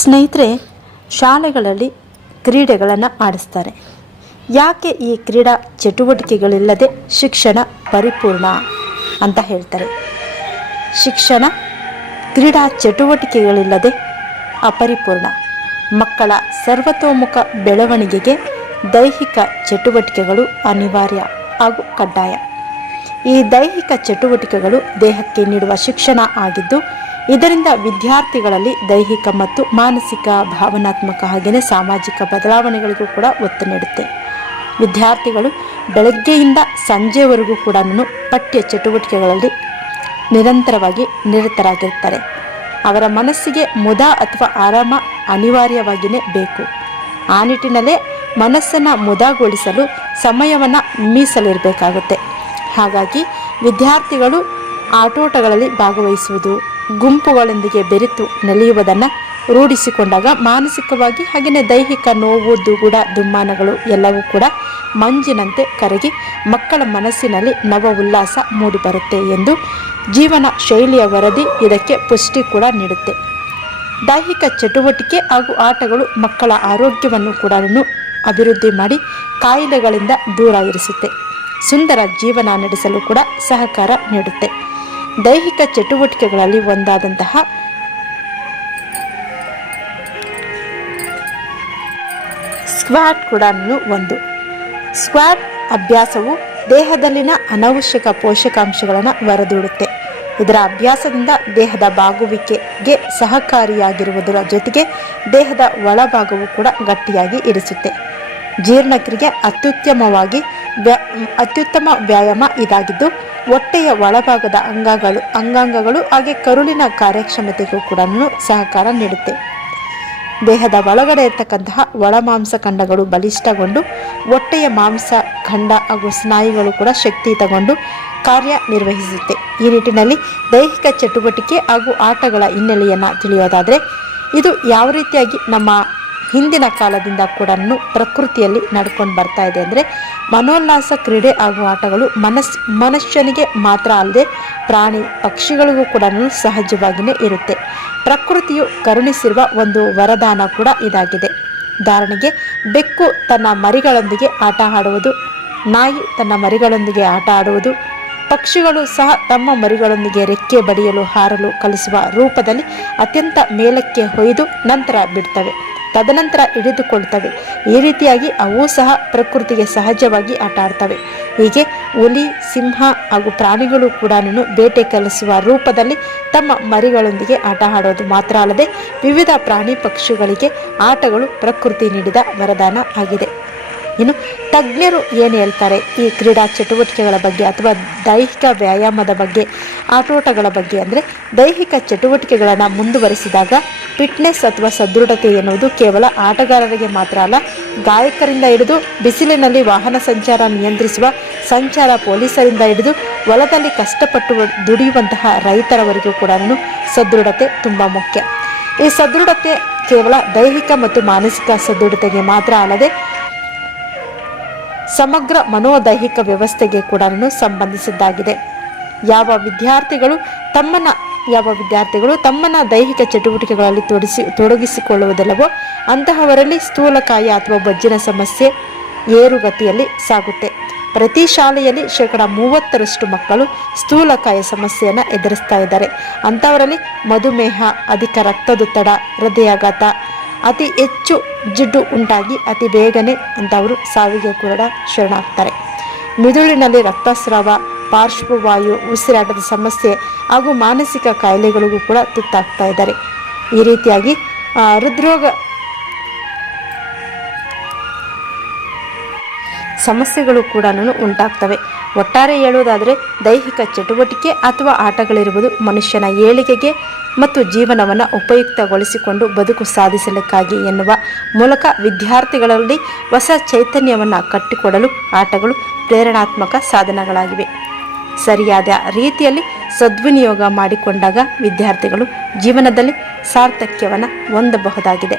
ಸ್ನೇಹಿತರೆ, ಶಾಲೆಗಳಲ್ಲಿ ಕ್ರೀಡೆಗಳನ್ನು ಆಡಿಸ್ತಾರೆ. ಯಾಕೆ ಈ ಕ್ರೀಡಾ ಚಟುವಟಿಕೆಗಳಿಲ್ಲದೆ ಶಿಕ್ಷಣ ಪರಿಪೂರ್ಣ ಅಂತ ಹೇಳ್ತಾರೆ. ಶಿಕ್ಷಣ ಕ್ರೀಡಾ ಚಟುವಟಿಕೆಗಳಿಲ್ಲದೆ ಅಪರಿಪೂರ್ಣ. ಮಕ್ಕಳ ಸರ್ವತೋಮುಖ ಬೆಳವಣಿಗೆಗೆ ದೈಹಿಕ ಚಟುವಟಿಕೆಗಳು ಅನಿವಾರ್ಯ ಹಾಗೂ ಕಡ್ಡಾಯ. ಈ ದೈಹಿಕ ಚಟುವಟಿಕೆಗಳು ದೇಹಕ್ಕೆ ನೀಡುವ ಶಿಕ್ಷಣ ಆಗಿದ್ದು ಇದರಿಂದ ವಿದ್ಯಾರ್ಥಿಗಳಲ್ಲಿ ದೈಹಿಕ ಮತ್ತು ಮಾನಸಿಕ ಭಾವನಾತ್ಮಕ ಹಾಗೆಯೇ ಸಾಮಾಜಿಕ ಬದಲಾವಣೆಗಳಿಗೂ ಕೂಡ ಒತ್ತು ನೀಡುತ್ತೆ. ವಿದ್ಯಾರ್ಥಿಗಳು ಬೆಳಗ್ಗೆಯಿಂದ ಸಂಜೆವರೆಗೂ ಕೂಡ ಪಠ್ಯ ಚಟುವಟಿಕೆಗಳಲ್ಲಿ ನಿರಂತರವಾಗಿ ನಿರತರಾಗಿರ್ತಾರೆ. ಅವರ ಮನಸ್ಸಿಗೆ ಮುದ ಅಥವಾ ಆರಾಮ ಅನಿವಾರ್ಯವಾಗಿಯೇ ಬೇಕು. ಆ ನಿಟ್ಟಿನಲ್ಲೇ ಮನಸ್ಸನ್ನು ಮುದಗೊಳಿಸಲು ಸಮಯವನ್ನು ಮೀಸಲಿರಬೇಕಾಗುತ್ತೆ. ಹಾಗಾಗಿ ವಿದ್ಯಾರ್ಥಿಗಳು ಆಟೋಟಗಳಲ್ಲಿ ಭಾಗವಹಿಸುವುದು ಗುಂಪುಗಳೊಂದಿಗೆ ಬೆರೆತು ನಲಿಯುವುದನ್ನು ರೂಢಿಸಿಕೊಂಡಾಗ ಮಾನಸಿಕವಾಗಿ ಹಾಗೆಯೇ ದೈಹಿಕ ನೋವು, ದುಗುಡ, ದುಮ್ಮಾನಗಳು ಎಲ್ಲವೂ ಕೂಡ ಮಂಜಿನಂತೆ ಕರಗಿ ಮಕ್ಕಳ ಮನಸ್ಸಿನಲ್ಲಿ ನವ ಉಲ್ಲಾಸ ಮೂಡಿಬರುತ್ತೆ ಎಂದು ಜೀವನ ಶೈಲಿಯ ವರದಿ ಇದಕ್ಕೆ ಪುಷ್ಟಿ ಕೂಡ ನೀಡುತ್ತೆ. ದೈಹಿಕ ಚಟುವಟಿಕೆ ಹಾಗೂ ಆಟಗಳು ಮಕ್ಕಳ ಆರೋಗ್ಯವನ್ನು ಕೂಡ ಅಭಿವೃದ್ಧಿ ಮಾಡಿ ಕಾಯಿಲೆಗಳಿಂದ ದೂರ ಇರಿಸುತ್ತೆ. ಸುಂದರ ಜೀವನ ನಡೆಸಲು ಕೂಡ ಸಹಕಾರ ನೀಡುತ್ತೆ. ದೈಹಿಕ ಚಟುವಟಿಕೆಗಳಲ್ಲಿ ಒಂದಾದಂತಹ ಸ್ಕ್ವಾಟ್ ಕೂಡ ಒಂದು. ಸ್ಕ್ವಾಟ್ ಅಭ್ಯಾಸವು ದೇಹದಲ್ಲಿನ ಅನವಶ್ಯಕ ಪೋಷಕಾಂಶಗಳನ್ನು ಹೊರದೂಡುತ್ತೆ ಇದರ ಅಭ್ಯಾಸದಿಂದ ದೇಹದ ಬಾಗುವಿಕೆಗೆ ಸಹಕಾರಿಯಾಗಿರುವುದರ ಜೊತೆಗೆ ದೇಹದ ಒಳಭಾಗವು ಕೂಡ ಗಟ್ಟಿಯಾಗಿ ಇರಿಸುತ್ತೆ. ಜೀರ್ಣಕ್ರಿಯೆ ಅತ್ಯುತ್ತಮವಾಗಿ ಅತ್ಯುತ್ತಮ ವ್ಯಾಯಾಮ ಇದಾಗಿದ್ದು, ಹೊಟ್ಟೆಯ ಒಳಭಾಗದ ಅಂಗಗಳು ಅಂಗಾಂಗಗಳು ಹಾಗೆ ಕರುಳಿನ ಕಾರ್ಯಕ್ಷಮತೆಗೂ ಕೂಡ ಸಹಕಾರ ನೀಡುತ್ತೆ. ದೇಹದ ಒಳಗಡೆ ಇರತಕ್ಕಂತಹ ಒಳ ಮಾಂಸ ಖಂಡಗಳು ಬಲಿಷ್ಠಗೊಂಡು, ಹೊಟ್ಟೆಯ ಮಾಂಸ ಖಂಡ ಹಾಗೂ ಸ್ನಾಯುಗಳು ಕೂಡ ಶಕ್ತಿಯುತಗೊಂಡು ಕಾರ್ಯನಿರ್ವಹಿಸುತ್ತೆ ಈ ನಿಟ್ಟಿನಲ್ಲಿ ದೈಹಿಕ ಚಟುವಟಿಕೆ ಹಾಗೂ ಆಟಗಳ ಹಿನ್ನೆಲೆಯನ್ನು ತಿಳಿಯೋದಾದರೆ, ಇದು ಯಾವ ರೀತಿಯಾಗಿ ನಮ್ಮ ಹಿಂದಿನ ಕಾಲದಿಂದ ಕೂಡ ಪ್ರಕೃತಿಯಲ್ಲಿ ನಡ್ಕೊಂಡು ಬರ್ತಾ ಇದೆ ಅಂದರೆ ಮನೋಲ್ಲಾಸ, ಕ್ರೀಡೆ ಹಾಗೂ ಆಟಗಳು ಮನಸ್, ಮನುಷ್ಯನಿಗೆ ಮಾತ್ರ ಅಲ್ಲದೆ ಪ್ರಾಣಿ ಪಕ್ಷಿಗಳಿಗೂ ಕೂಡ ಸಹಜವಾಗಿಯೇ ಇರುತ್ತೆ. ಪ್ರಕೃತಿಯು ಕರುಣಿಸಿರುವ ಒಂದು ವರದಾನ ಕೂಡ ಇದಾಗಿದೆ. ಉದಾಹರಣೆಗೆ, ಬೆಕ್ಕು ತನ್ನ ಮರಿಗಳೊಂದಿಗೆ ಆಟ ಆಡುವುದು, ನಾಯಿ ತನ್ನ ಮರಿಗಳೊಂದಿಗೆ ಆಟ ಆಡುವುದು, ಪಕ್ಷಿಗಳು ಸಹ ತಮ್ಮ ಮರಿಗಳೊಂದಿಗೆ ರೆಕ್ಕೆ ಬಡಿಯಲು, ಹಾರಲು, ಕಲಿಸುವ ರೂಪದಲ್ಲಿ ಅತ್ಯಂತ ಮೇಲಕ್ಕೆ ಹೊಯ್ದು ನಂತರ ಬಿಡ್ತವೆ. ತದನಂತರ ಹಿಡಿದುಕೊಳ್ತವೆ. ಈ ರೀತಿಯಾಗಿ ಅವು ಸಹ ಪ್ರಕೃತಿಗೆ ಸಹಜವಾಗಿ ಆಟ ಆಡ್ತವೆ ಹೀಗೆ ಹುಲಿ, ಸಿಂಹ ಹಾಗೂ ಪ್ರಾಣಿಗಳು ಕೂಡ ಬೇಟೆ ಕಲಿಸುವ ರೂಪದಲ್ಲಿ ತಮ್ಮ ಮರಿಗಳೊಂದಿಗೆ ಆಟ ಆಡೋದು ಮಾತ್ರ ಅಲ್ಲದೆ ವಿವಿಧ ಪ್ರಾಣಿ ಪಕ್ಷಿಗಳಿಗೆ ಆಟಗಳು ಪ್ರಕೃತಿ ನೀಡಿದ ವರದಾನ ಆಗಿದೆ. ಇನ್ನು ತಜ್ಞರು ಏನು ಹೇಳ್ತಾರೆ? ಈ ಕ್ರೀಡಾ ಚಟುವಟಿಕೆಗಳ ಬಗ್ಗೆ ಅಥವಾ ದೈಹಿಕ ವ್ಯಾಯಾಮದ ಬಗ್ಗೆ, ಆಟೋಟಗಳ ಬಗ್ಗೆ ಅಂದರೆ ದೈಹಿಕ ಚಟುವಟಿಕೆಗಳನ್ನು ಮುಂದುವರಿಸಿದಾಗ ಫಿಟ್ನೆಸ್ ಅಥವಾ ಸದೃಢತೆ ಎನ್ನುವುದು ಕೇವಲ ಆಟಗಾರರಿಗೆ ಮಾತ್ರ ಅಲ್ಲ, ಗಾಯಕರಿಂದ ಹಿಡಿದು ಬಿಸಿಲಿನಲ್ಲಿ ವಾಹನ ಸಂಚಾರ ನಿಯಂತ್ರಿಸುವ, ಸಂಚಾರ ಪೊಲೀಸರಿಂದ ಹಿಡಿದು ಹೊಲದಲ್ಲಿ ಕಷ್ಟಪಟ್ಟು ದುಡಿಯುವಂತಹ ರೈತರವರೆಗೂ ಕೂಡ ಸದೃಢತೆ ತುಂಬ ಮುಖ್ಯ. ಈ ಸದೃಢತೆ ಕೇವಲ ದೈಹಿಕ ಮತ್ತು ಮಾನಸಿಕ ಸದೃಢತೆಗೆ ಮಾತ್ರ ಅಲ್ಲದೆ ಸಮಗ್ರ ಮನೋದೈಹಿಕ ವ್ಯವಸ್ಥೆಗೆ ಕೂಡ ಸಂಬಂಧಿಸಿದ್ದಾಗಿದೆ. ಯಾವ ವಿದ್ಯಾರ್ಥಿಗಳು ತಮ್ಮನ್ನ ಯಾವ ವಿದ್ಯಾರ್ಥಿಗಳು ತಮ್ಮನ ದೈಹಿಕ ಚಟುವಟಿಕೆಗಳಲ್ಲಿ ತೊಡಿಸಿ ತೊಡಗಿಸಿಕೊಳ್ಳುವುದಿಲ್ಲವೋ ಅಂತಹವರಲ್ಲಿ ಸ್ಥೂಲಕಾಯ ಅಥವಾ ಬಜ್ಜಿನ ಸಮಸ್ಯೆ ಏರುಗತಿಯಲ್ಲಿ ಸಾಗುತ್ತೆ. ಪ್ರತಿ ಶಾಲೆಯಲ್ಲಿ ಶೇಕಡ ಮೂವತ್ತರಷ್ಟು ಮಕ್ಕಳು ಸ್ಥೂಲಕಾಯ ಸಮಸ್ಯೆಯನ್ನು ಎದುರಿಸ್ತಾ ಇದ್ದಾರೆ. ಅಂಥವರಲ್ಲಿ ಮಧುಮೇಹ, ಅಧಿಕ ರಕ್ತದೊತ್ತಡ, ಹೃದಯಾಘಾತ ಅತಿ ಹೆಚ್ಚು ಜಿಡ್ಡು ಉಂಟಾಗಿ ಅತಿ ಬೇಗನೆ ಅಂತವರು ಸಾವಿಗೆ ಕೂಡ ಶರಣಾಗ್ತಾರೆ. ಮಿದುಳಿನಲ್ಲಿ ರಕ್ತಸ್ರಾವ, ಪಾರ್ಶ್ವವಾಯು, ಉಸಿರಾಟದ ಸಮಸ್ಯೆ ಹಾಗೂ ಮಾನಸಿಕ ಕಾಯಿಲೆಗಳಿಗೂ ಕೂಡ ತುತ್ತಾಗ್ತಾ ಇದ್ದಾರೆ. ಈ ರೀತಿಯಾಗಿ ಹೃದ್ರೋಗ ಸಮಸ್ಯೆಗಳು ಕೂಡ ಉಂಟಾಗ್ತವೆ. ಒಟ್ಟಾರೆ ಹೇಳುವುದಾದರೆ ದೈಹಿಕ ಚಟುವಟಿಕೆ ಅಥವಾ ಆಟಗಳಿರುವುದು ಮನುಷ್ಯನ ಏಳಿಗೆಗೆ ಮತ್ತು ಜೀವನವನ್ನು ಉಪಯುಕ್ತಗೊಳಿಸಿಕೊಂಡು ಬದುಕು ಸಾಧಿಸಲಿಕ್ಕಾಗಿ ಎನ್ನುವ ಮೂಲಕ ವಿದ್ಯಾರ್ಥಿಗಳಲ್ಲಿ ಹೊಸ ಚೈತನ್ಯವನ್ನು ಕಟ್ಟಿಕೊಡಲು ಆಟಗಳು ಪ್ರೇರಣಾತ್ಮಕ ಸಾಧನಗಳಾಗಿವೆ. ಸರಿಯಾದ ರೀತಿಯಲ್ಲಿ ಸದ್ವಿನಿಯೋಗ ಮಾಡಿಕೊಂಡಾಗ ವಿದ್ಯಾರ್ಥಿಗಳು ಜೀವನದಲ್ಲಿ ಸಾರ್ಥಕ್ಯವನ್ನು ಹೊಂದಬಹುದಾಗಿದೆ.